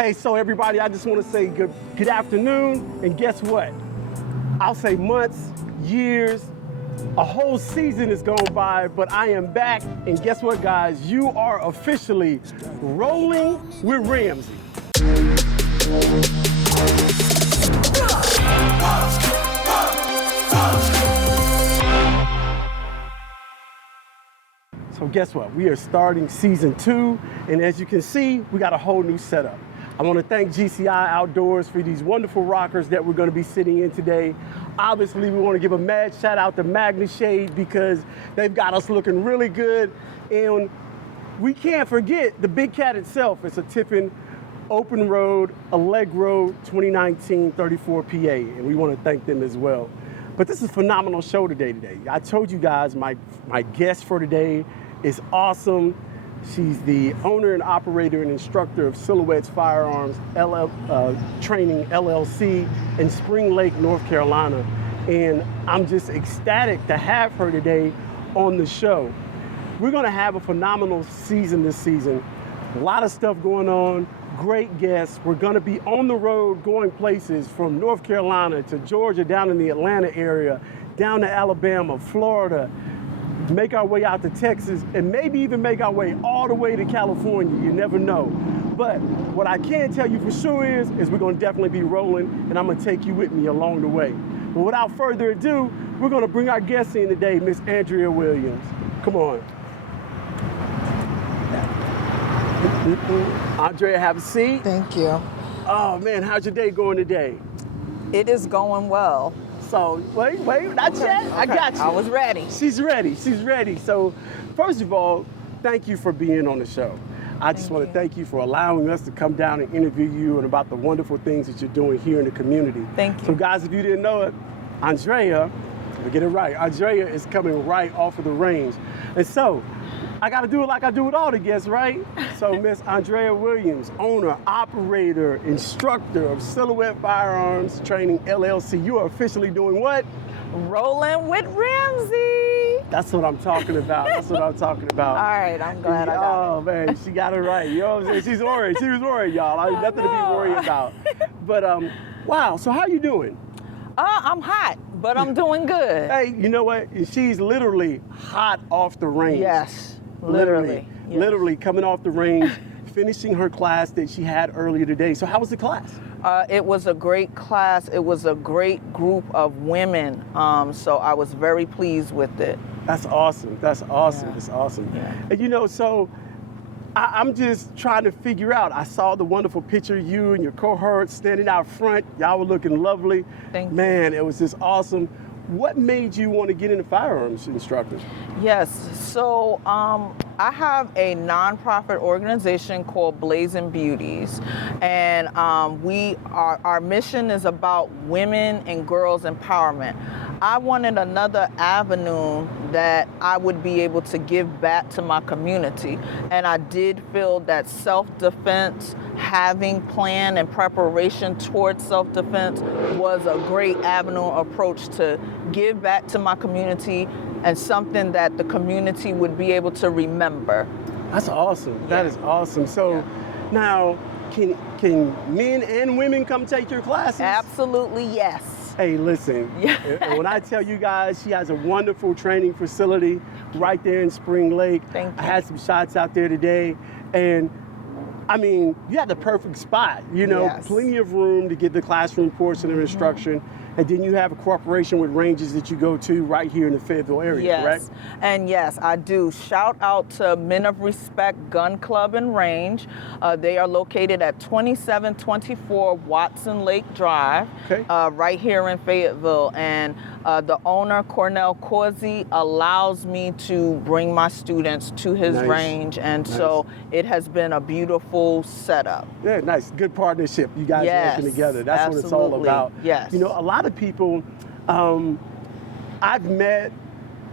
Hey, so everybody, I just want to say good afternoon, and guess what? I'll say months, years, a whole season has gone by, but I am back, and guess what, guys? You are officially rolling with Ramsey. So guess what? We are starting season 2, and as you can see, we got a whole new setup. I want to thank GCI Outdoors for these wonderful rockers that we're going to be sitting in today. Obviously, we want to give a mad shout out to Magna Shade because they've got us looking really good. And we can't forget the big cat itself. It's a Tiffin Open Road Allegro 2019 34 PA, and we want to thank them as well. But this is a phenomenal show today. I told you guys my guest for today is awesome. She's the owner and operator and instructor of Silhouette's Firearms Training LLC in Spring Lake, North Carolina. And I'm just ecstatic to have her today on the show. We're gonna have a phenomenal season this season. A lot of stuff going on, great guests. We're gonna be on the road going places from North Carolina to Georgia, down in the Atlanta area, down to Alabama, Florida, make our way out to Texas, and maybe even make our way all the way to California. You never know. But what I can tell you for sure is we're gonna definitely be rolling, and I'm gonna take you with me along the way. But without further ado, we're gonna bring our guest in today, Miss Andrea Williams. Come on. Andrea, have a seat. Thank you. Oh man, how's your day going today? It is going well. So, wait, not yet. I got you. I was ready. She's ready. So, first of all, thank you for being on the show. I just want to thank you for allowing us to come down and interview you and about the wonderful things that you're doing here in the community. Thank you. So guys, if you didn't know it, Andrea, to get it right, Andrea is coming right off of the range. And so, I got to do it like I do with all the guests, right? So Miss Andrea Williams, owner, operator, instructor of Silhouette Firearms Training LLC. You are officially doing what? Rolling with Ramsey. That's what I'm talking about. All right, I'm glad I got it. Oh man, she got it right. You know what I'm saying? She's worried. She was worried, y'all. I nothing to be worried about. But wow. So how you doing? I'm hot, but I'm doing good. Hey, you know what? She's literally hot off the range. Yes. Literally. Yes. Literally coming off the range, finishing her class that she had earlier today. So how was the class? It was a great class. It was a great group of women. So I was very pleased with it. That's awesome. That's awesome. Yeah. That's awesome. Yeah. And you know, so I'm just trying to figure out. I saw the wonderful picture of you and your cohort standing out front. Y'all were looking lovely. Thank you. Man, it was just awesome. What made you want to get into firearms instructor? Yes, so I have a nonprofit organization called Blazing Beauties, and our mission is about women and girls empowerment. I wanted another avenue that I would be able to give back to my community, and I did feel that self-defense, having plan and preparation towards self-defense was a great avenue approach to give back to my community and something that the community would be able to remember. That's awesome. That is awesome. So now, can men and women come take your classes? Absolutely, yes. Hey, listen, and when I tell you guys, she has a wonderful training facility right there in Spring Lake. Thank you. I had some shots out there today, and I mean, you had the perfect spot, you know, Yes. plenty of room to get the classroom portion of instruction. And then you have a cooperation with ranges that you go to right here in the Fayetteville area, Yes. correct? And yes, I do. Shout out to Men of Respect Gun Club and Range. They are located at 2724 Watson Lake Drive, Okay. right here in Fayetteville. And the owner, Cornell Corsi, allows me to bring my students to his Nice. range. And so it has been a beautiful setup. Yeah, nice. Good partnership. You guys are Yes, working together. That's what it's all absolutely. about. Yes. You know, a lot of people, I've met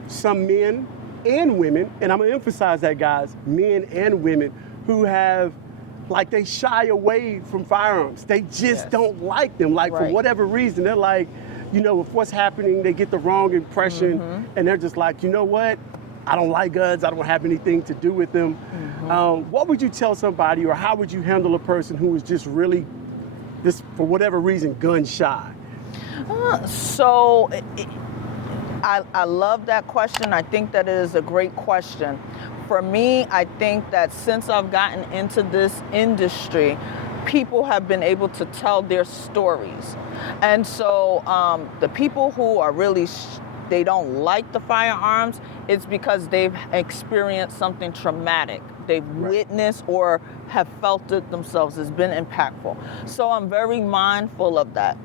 some men and women, and I'm gonna emphasize that, guys, men and women who have, like, they shy away from firearms. They just Yes. don't like them. Like, for Right. whatever reason, they're like, you know, if what's happening, they get the wrong impression, and they're just like, you know what? I don't like guns, I don't have anything to do with them. What would you tell somebody, or how would you handle a person who is just really, just for whatever reason, gun shy? I love that question. I think that it is a great question. For me, I think that since I've gotten into this industry, people have been able to tell their stories. And so the people who are really, they don't like the firearms, it's because they've experienced something traumatic. They've witnessed or have felt it themselves. It's been impactful. So I'm very mindful of that.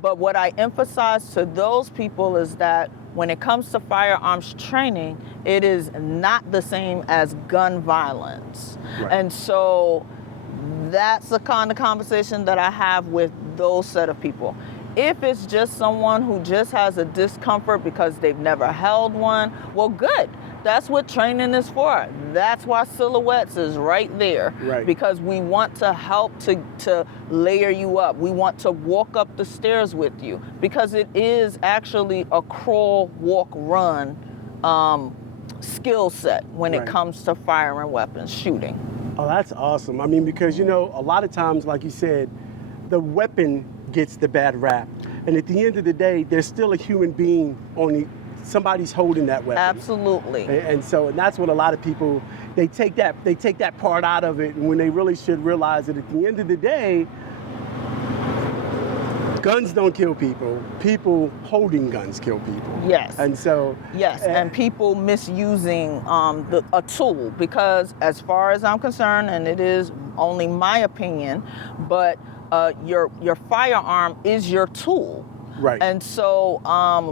But what I emphasize to those people is that when it comes to firearms training, it is not the same as gun violence. And so that's the kind of conversation that I have with those set of people. If it's just someone who just has a discomfort because they've never held one, well, good. That's what training is for. That's why Silhouettes is right there. Because we want to help to layer you up. We want to walk up the stairs with you, because it is actually a crawl, walk, run skill set when it comes to firing weapons, shooting. Oh, that's awesome. I mean, because, you know, a lot of times, like you said, the weapon gets the bad rap. And at the end of the day, there's still a human being somebody's holding that weapon. Absolutely. And that's what a lot of people, they take that part out of it, and when they really should realize that at the end of the day, guns don't kill people. People holding guns kill people. Yes. And so. Yes, and people misusing a tool, because as far as I'm concerned, and it is only my opinion, but your firearm is your tool. And so,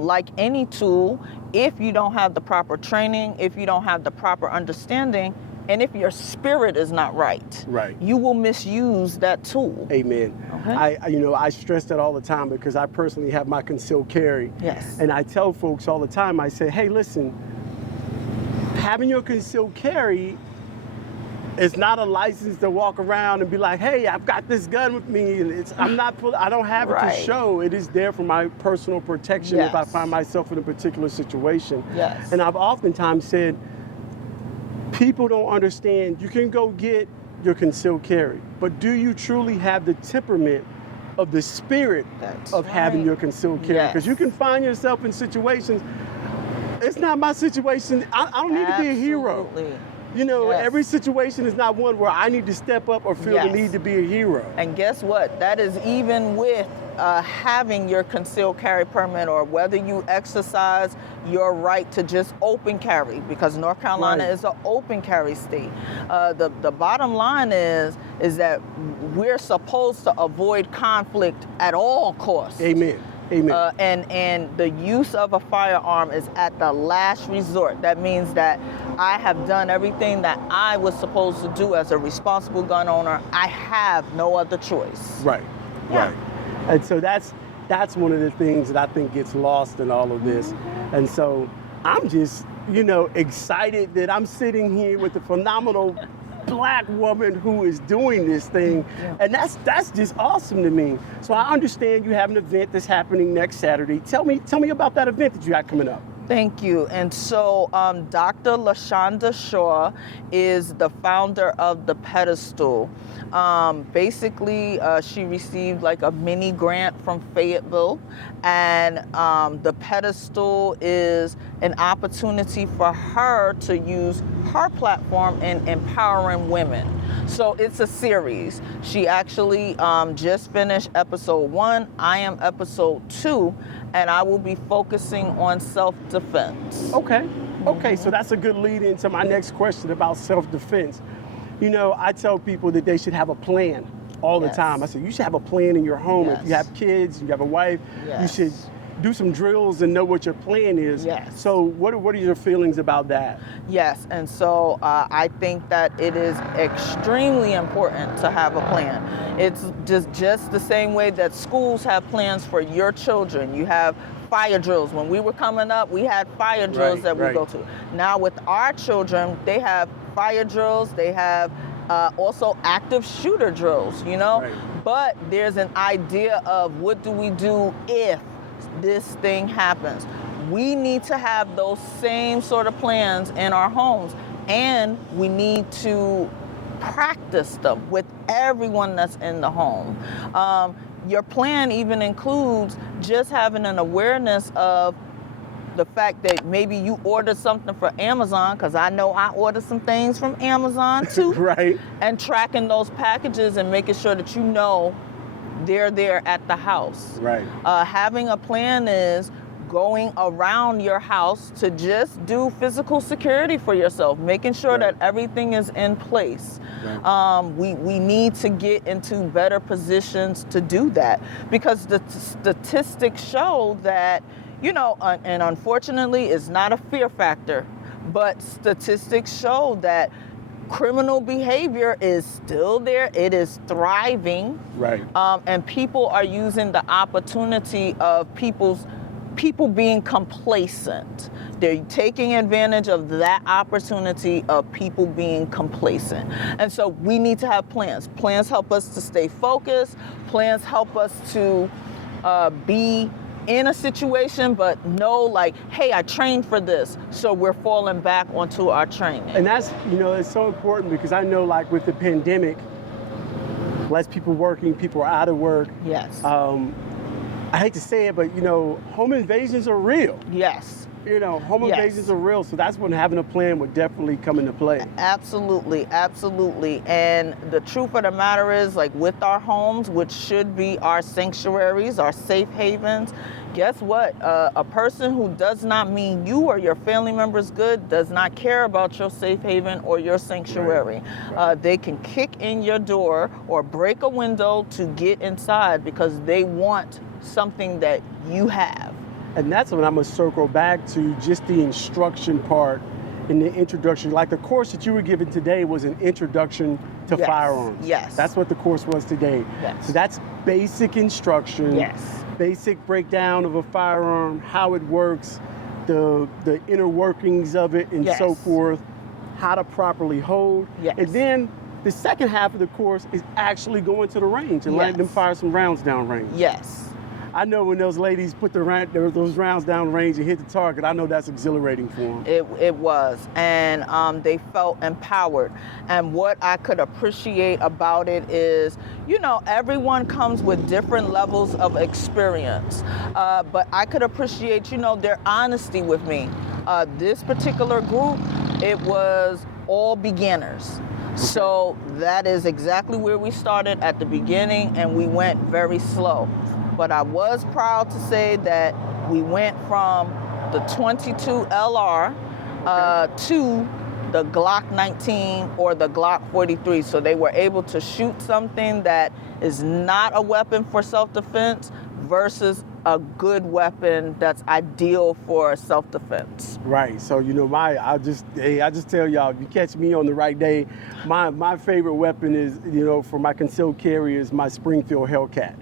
like any tool, if you don't have the proper training, if you don't have the proper understanding, and if your spirit is not right, you will misuse that tool. Amen. Okay. I stress that all the time, because I personally have my concealed carry. Yes. And I tell folks all the time, I say, hey, listen, having your concealed carry is not a license to walk around and be like, hey, I've got this gun with me, and I don't have it to show. It is there for my personal protection if I find myself in a particular situation. Yes. And I've oftentimes said, people don't understand, you can go get your concealed carry, but do you truly have the temperament of the spirit of having your concealed carry? Because you can find yourself in situations, it's not my situation, I don't need to be a hero. You know, every situation is not one where I need to step up or feel the need to be a hero. And guess what? That is even with having your concealed carry permit, or whether you exercise your right to just open carry, because North Carolina is an open carry state. The bottom line is that we're supposed to avoid conflict at all costs. Amen. Amen. And the use of a firearm is at the last resort. That means that I have done everything that I was supposed to do as a responsible gun owner. I have no other choice. Right. And so that's one of the things that I think gets lost in all of this. And so I'm just, excited that I'm sitting here with a phenomenal Black woman who is doing this thing, and that's just awesome to me. So I understand you have an event that's happening next Saturday. Tell me about that event that you got coming up. Thank you. And so Dr. LaShonda Shaw is the founder of The Pedestal. Basically, she received like a mini grant from Fayetteville, and The Pedestal is an opportunity for her to use her platform in empowering women. So it's a series. She actually just finished episode 1. I am episode 2, and I will be focusing on self-defense. Okay, so that's a good lead into my next question about self-defense. I tell people that they should have a plan all the time. I say, you should have a plan in your home. If you have kids, you have a wife, you should do some drills and know what your plan is. So what are your feelings about that? Yes, and so I think that it is extremely important to have a plan. It's just the same way that schools have plans for your children. You have fire drills. When we were coming up, we had fire drills that we go to. Now with our children, they have fire drills, they have also active shooter drills, But there's an idea of what do we do if this thing happens? we need to have those same sort of plans in our homes, and we need to practice them with everyone that's in the home. Your plan even includes just having an awareness of the fact that maybe you ordered something for Amazon, because I know I ordered some things from Amazon too. Right. And tracking those packages and making sure that you know they're there at the house. Right. Having a plan is going around your house to just do physical security for yourself, making sure that everything is in place. Right. We need to get into better positions to do that, because the statistics show that, you know, and unfortunately it's not a fear factor, but statistics show that criminal behavior is still there. It is thriving. Right. And people are using the opportunity of people being complacent. They're taking advantage of that opportunity of people being complacent. And so we need to have plans. Plans help us to stay focused. Plans help us to be in a situation, but know, like, hey, I trained for this, so we're falling back onto our training. And that's, you know, it's so important, because I know, like, with the pandemic, less people working, people are out of work. Yes. I hate to say it, but, you know, home invasions are real. Yes. You know, home invasions are real, so that's when having a plan would definitely come into play. Absolutely, absolutely. And the truth of the matter is, like, with our homes, which should be our sanctuaries, our safe havens, guess what? A person who does not mean you or your family members good does not care about your safe haven or your sanctuary. Right. They can kick in your door or break a window to get inside because they want something that you have. And that's when I'm going to circle back to just the instruction part in the introduction. Like the course that you were given today was an introduction to firearms. Yes. That's what the course was today. Yes. So that's basic instruction. Yes. Basic breakdown of a firearm, how it works, the inner workings of it, and so forth, how to properly hold. Yes. And then the second half of the course is actually going to the range and letting them fire some rounds down range. Yes. I know when those ladies put those rounds down range and hit the target, I know that's exhilarating for them. It was, and they felt empowered. And what I could appreciate about it is, you know, everyone comes with different levels of experience, but I could appreciate, you know, their honesty with me. This particular group, it was all beginners. So that is exactly where we started at the beginning, and we went very slow. But I was proud to say that we went from the 22 LR to the Glock 19 or the Glock 43. So they were able to shoot something that is not a weapon for self-defense versus a good weapon that's ideal for self-defense. Right. So, you know, I just tell y'all, if you catch me on the right day, my favorite weapon is, you know, for my concealed carry is my Springfield Hellcat.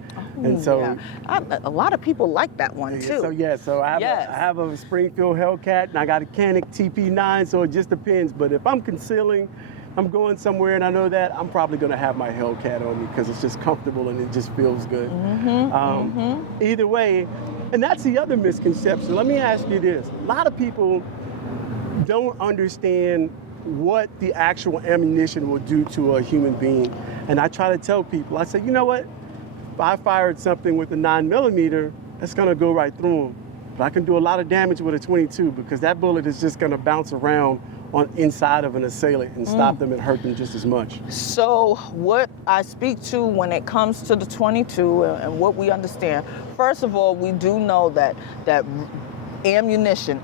And so a lot of people like that one too. So I have a Springfield Hellcat, and I got a Canik TP9, so it just depends. But if I'm concealing, I'm going somewhere and I know that, I'm probably going to have my Hellcat on me because it's just comfortable and it just feels good. Either way, and that's the other misconception. Let me ask you this. A lot of people don't understand what the actual ammunition will do to a human being. And I try to tell people, I say, you know what? If I fired something with a 9mm, that's going to go right through them. But I can do a lot of damage with a 22 because that bullet is just going to bounce around on inside of an assailant and stop them and hurt them just as much. So what I speak to when it comes to the 22 and what we understand, first of all, we do know that ammunition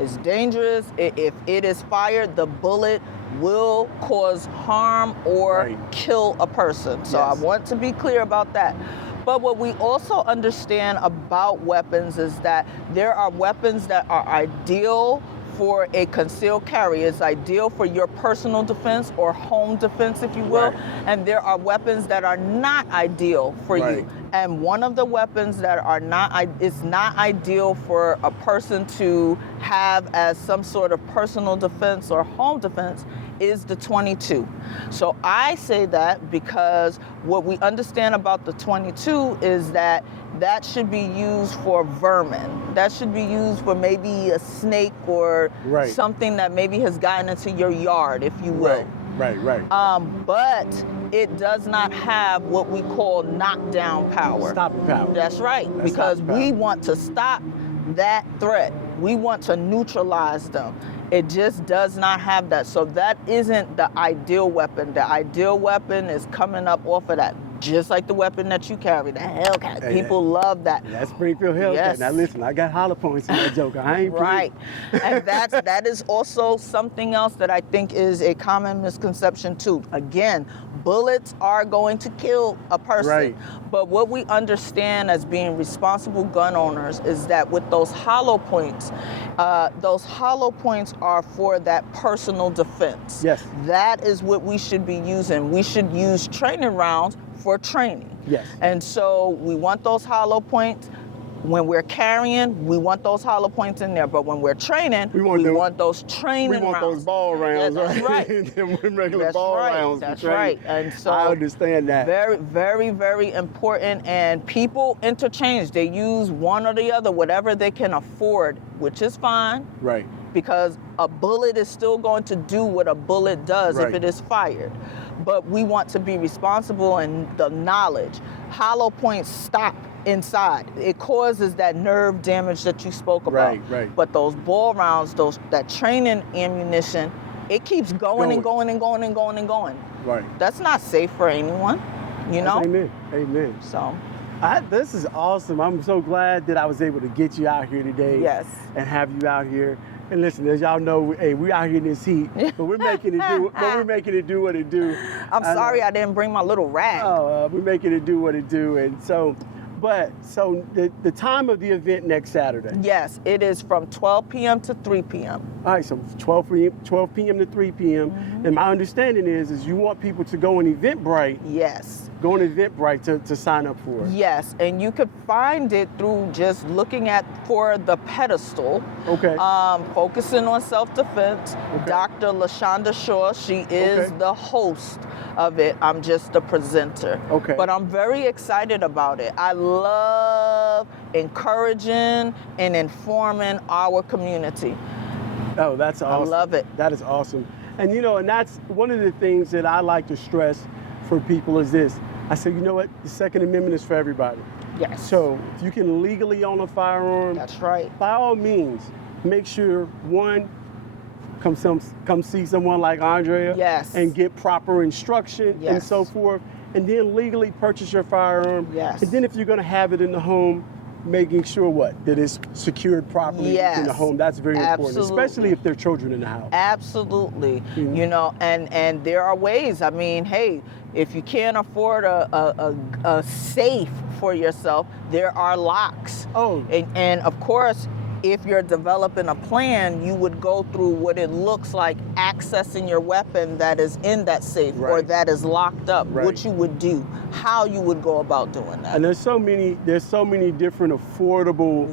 is dangerous. If it is fired, the bullet will cause harm or kill a person. So I want to be clear about that. But what we also understand about weapons is that there are weapons that are ideal for a concealed carry. It's ideal for your personal defense or home defense, if you will. And there are weapons that are not ideal for you. And one of the weapons that are is not ideal for a person to have as some sort of personal defense or home defense is the 22. So I say that because what we understand about the 22 is that that should be used for vermin. That should be used for maybe a snake or Right. something that maybe has gotten into your yard, if you will. Right. But it does not have what we call knockdown power. Stopping power. That's right, That's because stopping we power. want to stop that threat. We want to neutralize them. It just does not have that. So that isn't the ideal weapon. The ideal weapon is coming up off of that, just like the weapon that you carry, the Hellcat. Hey, People love that. That Springfield Hellcat. Yes. Now listen, I got hollow points in that joke. I ain't Right. And that is also something else that I think is a common misconception too. Again, bullets are going to kill a person. Right. But what we understand as being responsible gun owners is that with those hollow points are for that personal defense. Yes. That is what we should be using. We should use training rounds for training. Yes. And so we want those hollow points. When we're carrying, we want those hollow points in there. But when we're training, we want those training rounds. We want those ball rounds, Yeah, that's right. Them regular That's ball right. rounds. That's for training. right. And so I understand that. Very, very, very important. And people interchange. They use one or the other, whatever they can afford, which is fine. Right. Because a bullet is still going to do what a bullet does Right. if it is fired. But we want to be responsible in the knowledge. Hollow points stop inside. It causes that nerve damage that you spoke about. Right. But those ball rounds, that training ammunition, it keeps going and going and going and going and going. Right. That's not safe for anyone, you know? Amen. So, This is awesome. I'm so glad that I was able to get you out here today. yes. And have you out here. And listen, as y'all know, hey, we out here in this heat, but we're making it do. But we're making it do what it do. I'm sorry I didn't bring my little rag. We're making it do what it do, and so the time of the event next Saturday. Yes, it is from 12 p.m. to 3 p.m. All right, so 12 p.m. to 3 p.m. Mm-hmm. And my understanding is you want people to go on Eventbrite. Yes. Go on Eventbrite to sign up for it. Yes, and you could find it through just looking for the pedestal. Okay. Focusing on self-defense. Okay. Dr. LaShonda Shaw, she is the host of it. I'm just the presenter. Okay. But I'm very excited about it. I love encouraging and informing our community. Oh, that's awesome. I love it. That is awesome. And and that's one of the things that I like to stress for people is this. I say, you know what? The Second Amendment is for everybody. Yes. So if you can legally own a firearm, That's right. by all means, make sure, one, come see someone like Andrea. Yes. And get proper instruction and Yes. so forth. And then legally purchase your firearm. Yes. And then if you're going to have it in the home, making sure that it's secured properly in the home. That's very important, especially if there are children in the house. Absolutely. And there are ways. I mean, hey, if you can't afford a safe for yourself, there are locks. Oh. And of course, if you're developing a plan, you would go through what it looks like accessing your weapon that is in that safe or that is locked up, what you would do, how you would go about doing that. And there's so many different affordable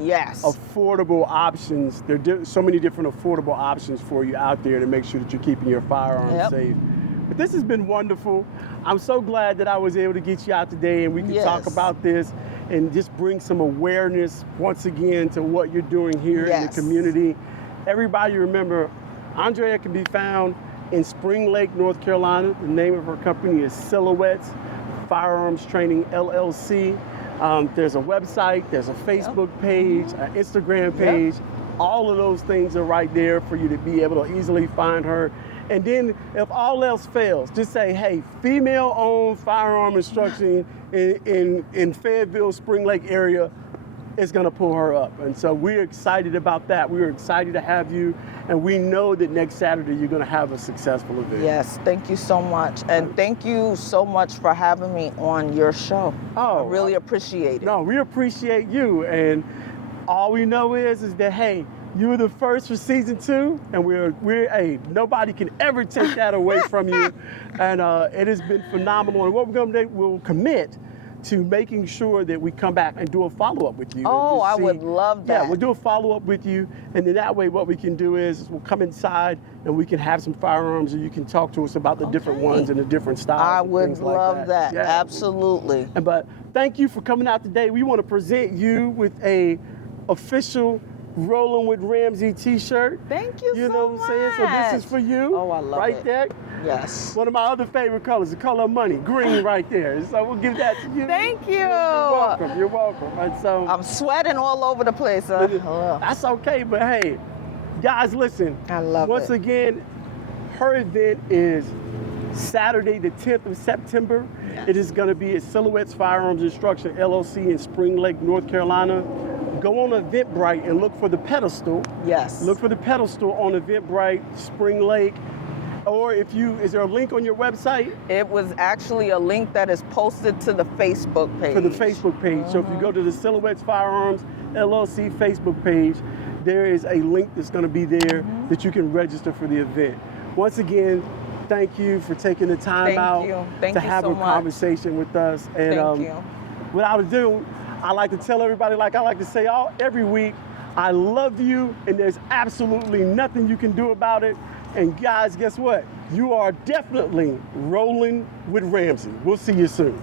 options. There's so many different affordable options for you out there to make sure that you're keeping your firearms safe. But this has been wonderful. I'm so glad that I was able to get you out today and we can talk about this and just bring some awareness once again to what you're doing here in the community. Everybody remember, Andrea can be found in Spring Lake, North Carolina. The name of her company is Silhouettes Firearms Training LLC. There's a website, there's a Facebook page, an Instagram page. All of those things are right there for you to be able to easily find her. And then if all else fails, just say, hey, female-owned firearm instruction in Fayetteville, Spring Lake area is gonna pull her up. And so we're excited about that. We're excited to have you. And we know that next Saturday you're gonna have a successful event. Yes, thank you so much. And thank you so much for having me on your show. I really appreciate it. No, we appreciate you. And all we know is that, hey, you were the first for season 2, and nobody can ever take that away from you. And it has been phenomenal. And what we're gonna do, we'll commit to making sure that we come back and do a follow-up with you. and Oh, just I would love that. Yeah, we'll do a follow-up with you, and then that way what we can do is we'll come inside and we can have some firearms, and you can talk to us about the different ones and the different styles. I and would things like love that. Yeah. Absolutely. But thank you for coming out today. We want to present you with a official Rolling with Ramsey t-shirt. Thank you You so know what I'm saying? So this is much. for you. Oh, I love right it. there. Yes. One of my other favorite colors, the color of money, green right there. So we'll give that to you. Thank you. You're welcome. You're welcome. And so I'm sweating all over the place. that's okay, but hey, guys, listen. I love Once it. again, her event is Saturday, the 10th of September. Yes. It is going to be at Silhouette's Firearms Instructor, LLC in Spring Lake, North Carolina. Go on Eventbrite and look for the pedestal. Yes. Look for the pedestal on Eventbrite, Spring Lake. Or is there a link on your website? It was actually a link that is posted to the Facebook page. For the Facebook page. So if you go to the Silhouette's Firearms LLC Facebook page, there is a link that's going to be there that you can register for the event. Once again, thank you for taking the time out to have so a much. conversation with us. And Thank you. without ado, I like to tell everybody, like I like to say every week, I love you, and there's absolutely nothing you can do about it. And guys, guess what? You are definitely rolling with Ramsey. We'll see you soon.